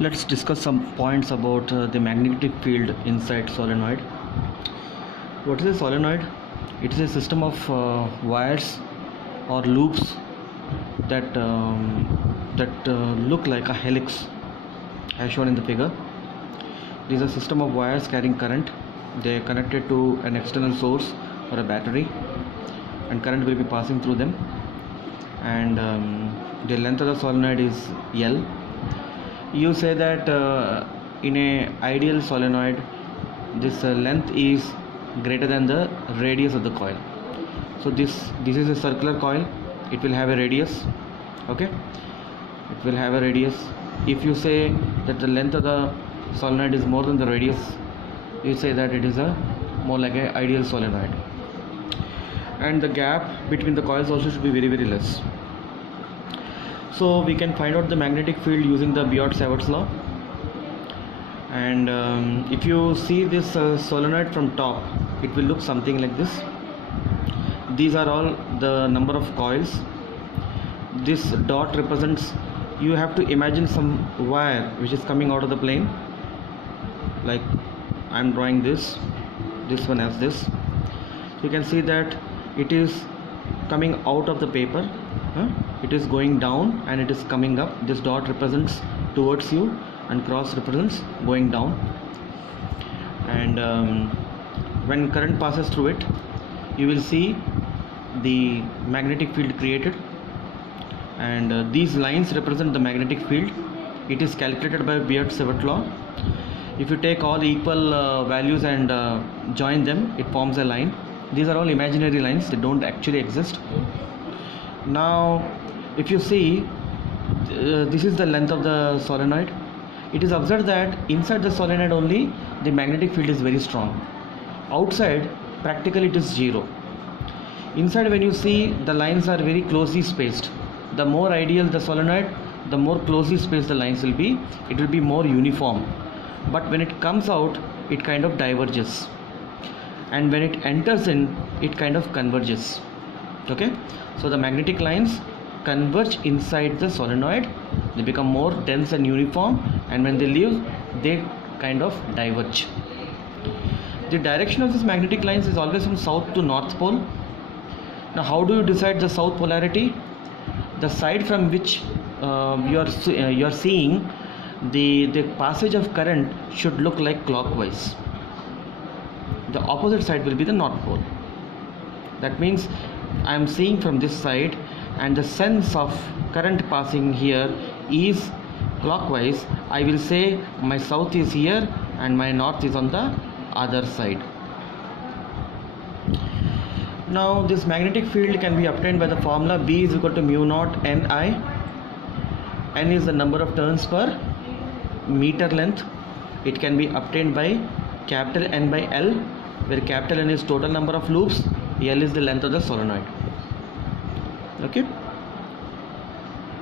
Let's discuss some points about the magnetic field inside solenoid. What is a solenoid? It is a system of wires or loops that look like a helix, as shown in the figure. It is a system of wires carrying current. They are connected to an external source or a battery, and current will be passing through them. And the length of the solenoid is L. You say that in a ideal solenoid this length is greater than the radius of the coil. So this is a circular coil. It will have a radius. Okay, it will have a radius. If you say that the length of the solenoid is more than the radius, you say that it is a more like an ideal solenoid. And the gap between the coils also should be very less. So we can find out the magnetic field using the Biot-Savart's law. And if you see this solenoid from top, it will look something like this. These are all the number of coils. This dot represents, you have to imagine some wire which is coming out of the plane. Like I am drawing this one as this. So you can see that it is coming out of the paper. It is going down and it is coming up. This dot represents towards you and cross represents going down. And when current passes through it, you will see the magnetic field created, and these lines represent the magnetic field. It is calculated by Biot-Savart law. If you take all equal values and join them, it forms a line. These are all imaginary lines, they don't actually exist. Now if you see, this is the length of the solenoid. It is observed that inside the solenoid only the magnetic field is very strong. Outside practically it is zero. Inside, when you see, the lines are very closely spaced. The more ideal the solenoid, the more closely spaced the lines will be. It will be more uniform. But when it comes out, it kind of diverges, and when it enters in, it kind of converges. Okay, so the magnetic lines converge inside the solenoid. They become more dense and uniform, and when they leave, they kind of diverge. The direction of these magnetic lines is always from south to north pole. Now how do you decide the south polarity? The side from which you are seeing the passage of current should look like clockwise. The opposite side will be the north pole. That means I am seeing from this side, and the sense of current passing here is clockwise. I will say my south is here and my north is on the other side. Now this magnetic field can be obtained by the formula B is equal to mu naught Ni. N is the number of turns per meter length. It can be obtained by capital N by L, where capital N is total number of loops, L is the length of the solenoid. Okay.